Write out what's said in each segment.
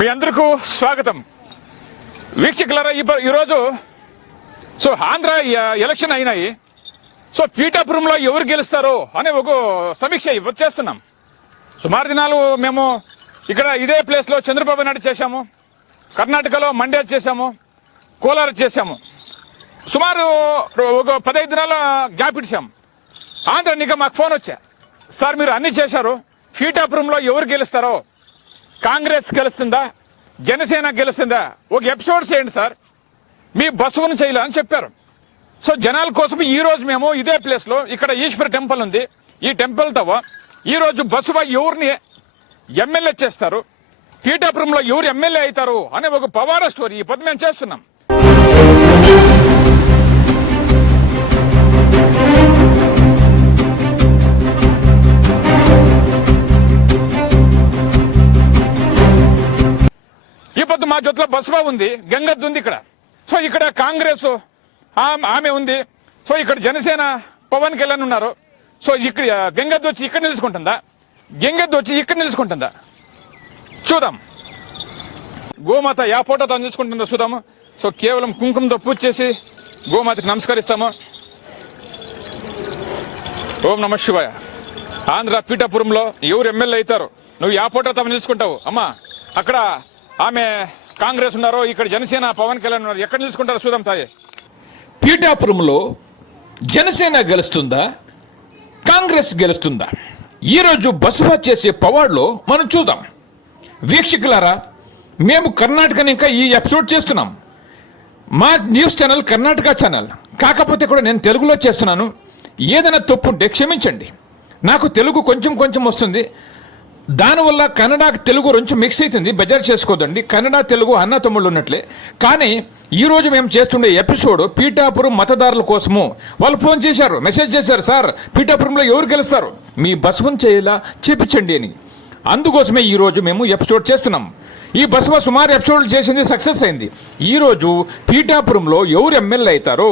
మీ అందరికీ స్వాగతం. వీక్షకులారా, ఈరోజు ఆంధ్ర ఎలక్షన్ అయినాయి. పీఠాపురంలో ఎవరు గెలుస్తారో అనే ఒక సమీక్ష చేస్తున్నాం. సుమారు దినాలు మేము ఇక్కడ ఇదే ప్లేస్లో చంద్రబాబు నాయుడు చేశాము, కర్ణాటకలో మండ్య చేశాము, కోలార్ చేశాము. సుమారు ఒక 15 దినాల గ్యాప్ ఇచ్చాము. ఆంధ్ర నిఘా మాకు ఫోన్ వచ్చా, సార్ మీరు అన్ని చేశారు, పీఠాపురంలో ఎవరు గెలుస్తారో, కాంగ్రెస్ గెలుస్తుందా, జనసేన గెలుస్తుందా, ఒక ఎపిసోడ్ చేయండి సార్, మీ బస్సును చేయాలి అని చెప్పారు. జనాల కోసం ఈరోజు మేము ఇదే ప్లేస్లో ఇక్కడ ఈశ్వర టెంపుల్ ఉంది, ఈ టెంపుల్తో ఈరోజు బస్సు ఎవరిని ఎమ్మెల్యే చేస్తారు, పీఠాపురంలో ఎవరు ఎమ్మెల్యే అవుతారు అనే ఒక పవార స్టోరీ ఈ పొద్దు మేము చేస్తున్నాం. ఈ పొద్దు మా జొత్తులో బస్సు ఉంది, గంగద్దు ఉంది ఇక్కడ. ఇక్కడ కాంగ్రెస్ ఆమె ఉంది. ఇక్కడ జనసేన పవన్ కళ్యాణ్ ఉన్నారు. ఇక్కడ గంగద్దు వచ్చి ఇక్కడ నిలుచుకుంటుందా, గంగద్దు వచ్చి ఇక్కడ నిలుచుకుంటుందా చూద్దాం. గోమాత యా ఫోటోతో నిలుచుకుంటుందా చూద్దాము. కేవలం కుంకుమతో పూజ చేసి గోమాతకి నమస్కరిస్తాము. ఓం నమ శివాయ. ఆంధ్ర పీఠాపురంలో ఎవరు ఎమ్మెల్యే అవుతారు, నువ్వు యా ఫోటోతో నిలుచుకుంటావు అమ్మా. అక్కడ ఆమె కాంగ్రెస్ ఉన్నారు, ఇక్కడ జనసేన పవన్ కళ్యాణ్ ఉన్నారు, ఎక్కడ నిలుచుకుంటారో చూద్దాం తాయే. పీఠాపురంలో జనసేన గెలుస్తుందా, కాంగ్రెస్ గెలుస్తుందా, ఈరోజు బసవా చేసే పవాడ్లో మనం చూద్దాం. వీక్షకులారా, మేము కర్ణాటకని ఇంకా ఈ ఎపిసోడ్ చేస్తున్నాం. మా న్యూస్ ఛానల్ కర్ణాటక ఛానల్, కాకపోతే కూడా నేను తెలుగులో చేస్తున్నాను. ఏదైనా తప్పుంటే క్షమించండి. నాకు తెలుగు కొంచెం కొంచెం వస్తుంది, దానివల్ల కన్నడ తెలుగు కొంచెం మిక్స్ అవుతుంది, బెజార్ చేసుకోదండి. కన్నడ తెలుగు అన్న తమ్ముళ్ళు ఉన్నట్లే. కానీ ఈరోజు మేము చేస్తుండే ఎపిసోడ్ పీఠాపురం మతదారుల కోసము. వాళ్ళు ఫోన్ చేశారు, మెసేజ్ చేశారు, సార్ పీఠాపురంలో ఎవరు గెలుస్తారు, మీ బసవన్ చేయాలా చేపించండి అని. అందుకోసమే ఈరోజు మేము ఎపిసోడ్ చేస్తున్నాం. ఈ బసవ సుమారు ఎపిసోడ్లు చేసింది, సక్సెస్ అయింది. ఈరోజు పీఠాపురంలో ఎవరు ఎమ్మెల్యే అవుతారో.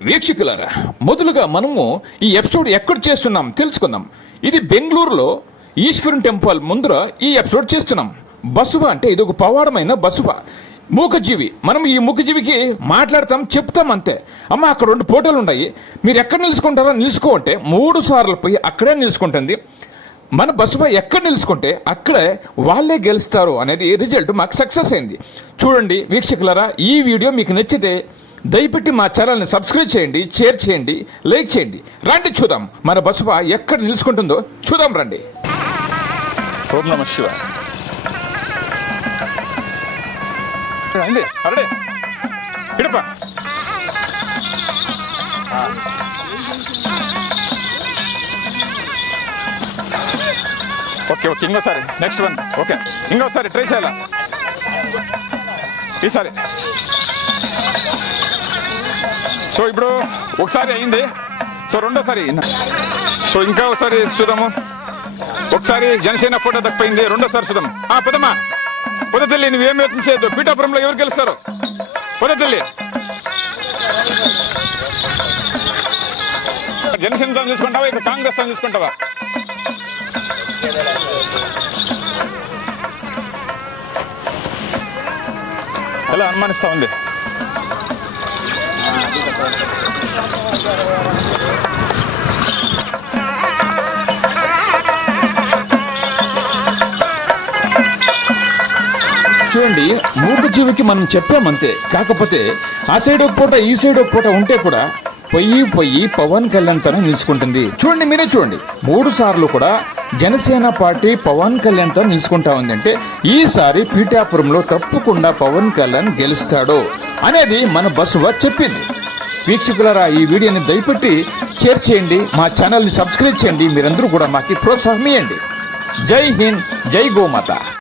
వీక్షకులారా, మొదలుగా మనము ఈ ఎపిసోడ్ ఎక్కడ చేస్తున్నాం తెలుసుకుందాం. ఇది బెంగళూరులో ఈశ్వరుని టెంపుల్ ముందర ఈ ఎపిసోడ్ చేస్తున్నాం. బసవ అంటే ఇది ఒక పవాడమైన బసవ, మూకజీవి. మనం ఈ మూకజీవికి మాట్లాడతాం, చెప్తాం అంతే. అమ్మ అక్కడ 2 ఫోటోలు ఉన్నాయి, మీరు ఎక్కడ నిలుచుకుంటారో నిలుచుకో అంటే 3 సార్లు పోయి అక్కడే నిలుచుకుంటుంది. మన బసవ ఎక్కడ నిలుచుకుంటే అక్కడే వాళ్ళే గెలుస్తారు అనేది రిజల్ట్ మాకు సక్సెస్ అయింది. చూడండి వీక్షకులారా, ఈ వీడియో మీకు నచ్చితే దయపెట్టి మా ఛానల్ని సబ్స్క్రైబ్ చేయండి, షేర్ చేయండి, లైక్ చేయండి. రండి చూద్దాం మన బసవ ఎక్కడ నిలుచుకుంటుందో చూద్దాం రండి. ఓం నమ శివాయ. రండి అరడే ఇడప. ఓకే ఓకే, ఇంకోసారి నెక్స్ట్ వన్. ఓకే, ఇంకోసారి ట్రై చేయాలా ఈసారి. ఇప్పుడు ఒకసారి అయింది, రెండోసారి. ఇంకా ఒకసారి చూద్దాము. ఒకసారి జనసేన ఫోటో తప్పిపోయింది, రెండోసారి చూద్దాం. పొదమ్మా పొదతల్లి, నువ్వేం యోచన చేయొద్దు. పీఠాపురంలో ఎవరు గెలుస్తారు పొదతల్లి. జనసేనతో చూసుకుంటావా, ఇక్కడ కాంగ్రెస్ తో చూసుకుంటావా? ఎలా అనుమానిస్తా ఉంది. చూడండి, మూకజీవికి మనం చెప్పామంతే. కాకపోతే ఆ సైడ్ ఒక పూట ఈ సైడ్ ఒక పూట ఉంటే కూడా పొయ్యి పవన్ కళ్యాణ్ తన నిలుచుకుంటుంది. చూడండి, మీరే చూడండి, 3 సార్లు కూడా జనసేన పార్టీ పవన్ కళ్యాణ్ తో నిలుచుకుంటా ఉందంటే ఈసారి పీఠాపురంలో తప్పకుండా పవన్ కళ్యాణ్ గెలుస్తాడు అనేది మన బసవ చెప్పింది. వీక్షకులారా, ఈ వీడియోని దయపెట్టి షేర్ చేయండి, మా ఛానల్ని సబ్స్క్రైబ్ చేయండి. మీరందరూ కూడా మాకు ప్రోత్సాహం ఇవ్వండి. జై హింద్, జై గోమాత.